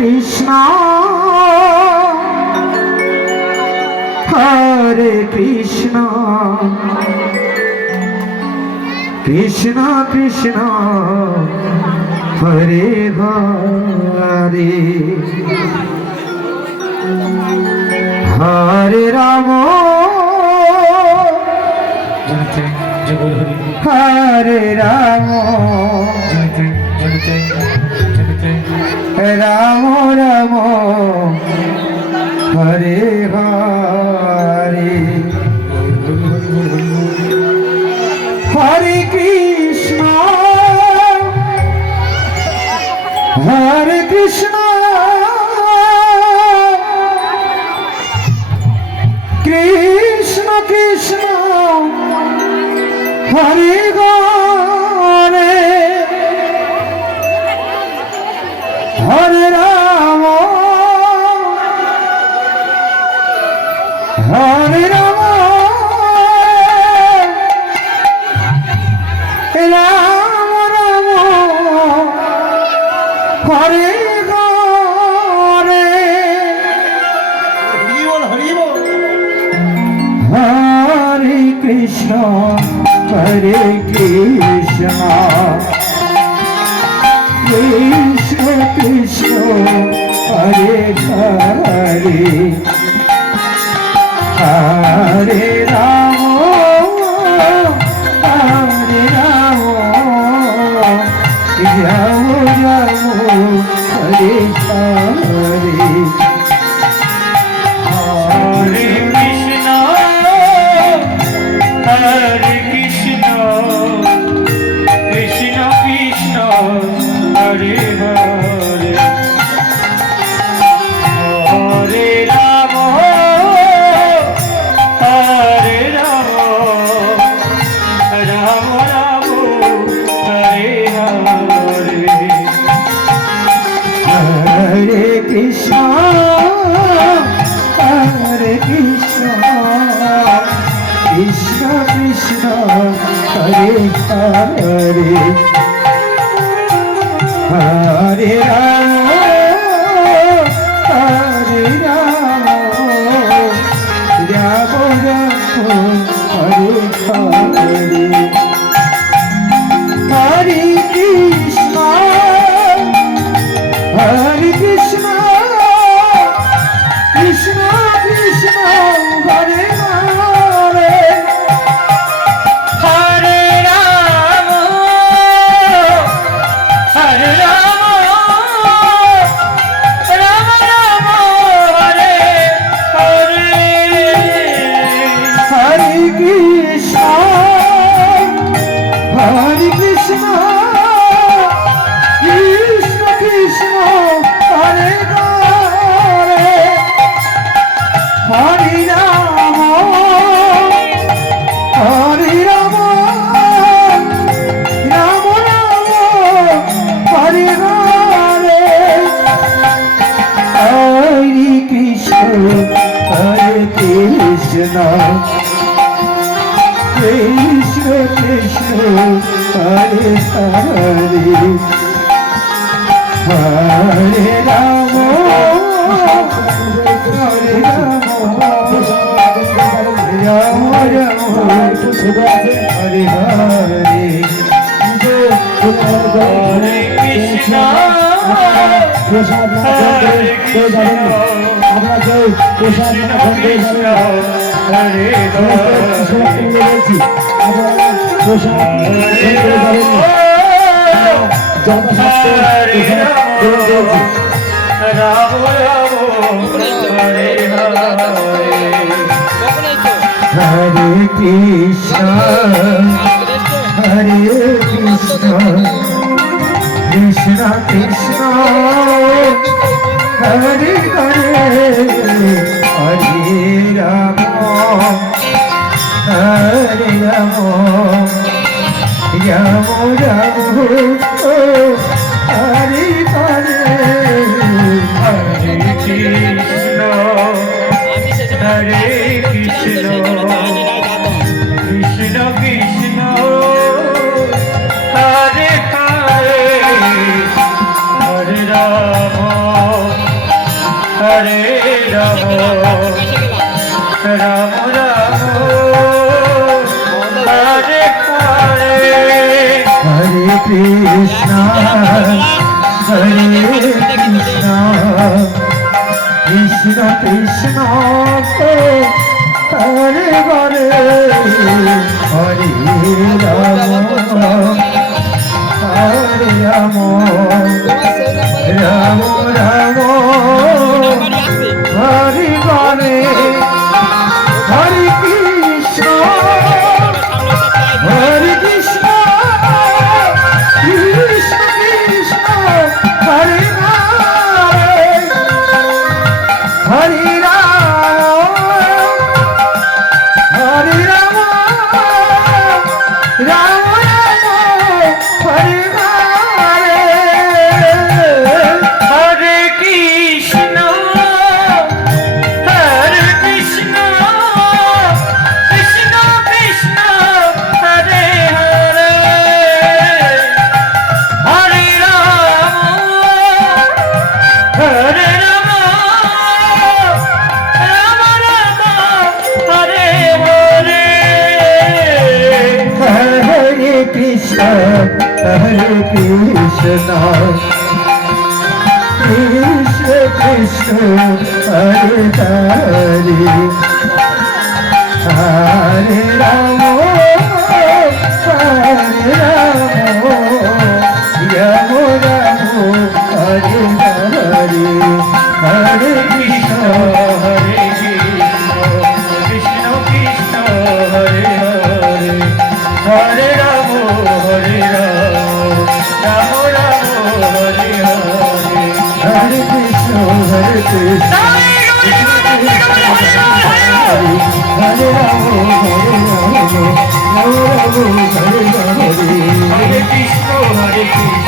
Krishna Hare Krishna Krishna Krishna Hare Hare Hare Ram Hare Ram Ram Ram Hare Hare Hare Krishna Hare Krishna Krishna Krishna Hare Hare Hare Ram Hare Ram Ram Ram Hare Hare Hare Krishna Hare Krishna Krishna Krishna Hare Hare Hare Ram Hare Ram Ram Ram Hare Hare Hare Krishna Hare Krishna Krishna Krishna Hare Hare Hare Ram Hare Ram Ram Ram Hare Hare Hare Krishna Hare Krishna Krishna Krishna Hare Hare Hare Ram Hare Ram Ram Ram Hare Hare Hare Krishna Hare Krishna Krishna Krishna Hare Hare Hare Ram Hare Ram Ram Ram Hare Hare Hare Krishna Hare Krishna Krishna Krishna Hare Hare Hare Ram Hare Ram Ram Ram Hare Hare Hare Krishna Hare Krishna Krishna Krishna Hare Hare Hare Ram Hare Ram Ram Ram Hare Hare Hare Krishna Hare Krishna Krishna Krishna Hare Ram Ram Hare Hare Krishna Hare Krishna Krishna Krishna Hare Hare Hare Ram Hare Ram Ram Ram Hare Hare Hare Krishna Hare Krishna Krishna Krishna Hare Hare Hare Ram Krishna Hare Krishna Krishna Krishna Hare Hare Hare Ram Hare Ram Ram Ram Hare Hare Hare Krishna Hare Krishna Krishna Krishna Hare Hare Ram Hare Ram Ram Ram Hare Hare Hare Krishna Hare Krishna Krishna Krishna Hare Hare Hare Ram Hare Ram Ram Ram Hare Hare Hare Krishna Krishna Krishna Hare Hare Hare Ram Hare Ram Ram Ram Hare Hare Hare Krishna Hare Krishna Krishna Hare Hare Hare Ram Hare Ram Ram Ram Hare Hare Hare Krishna Hare Krishna Hare Ram Hare Ram Ram Ram Hare Hare Hare Krishna Hare Krishna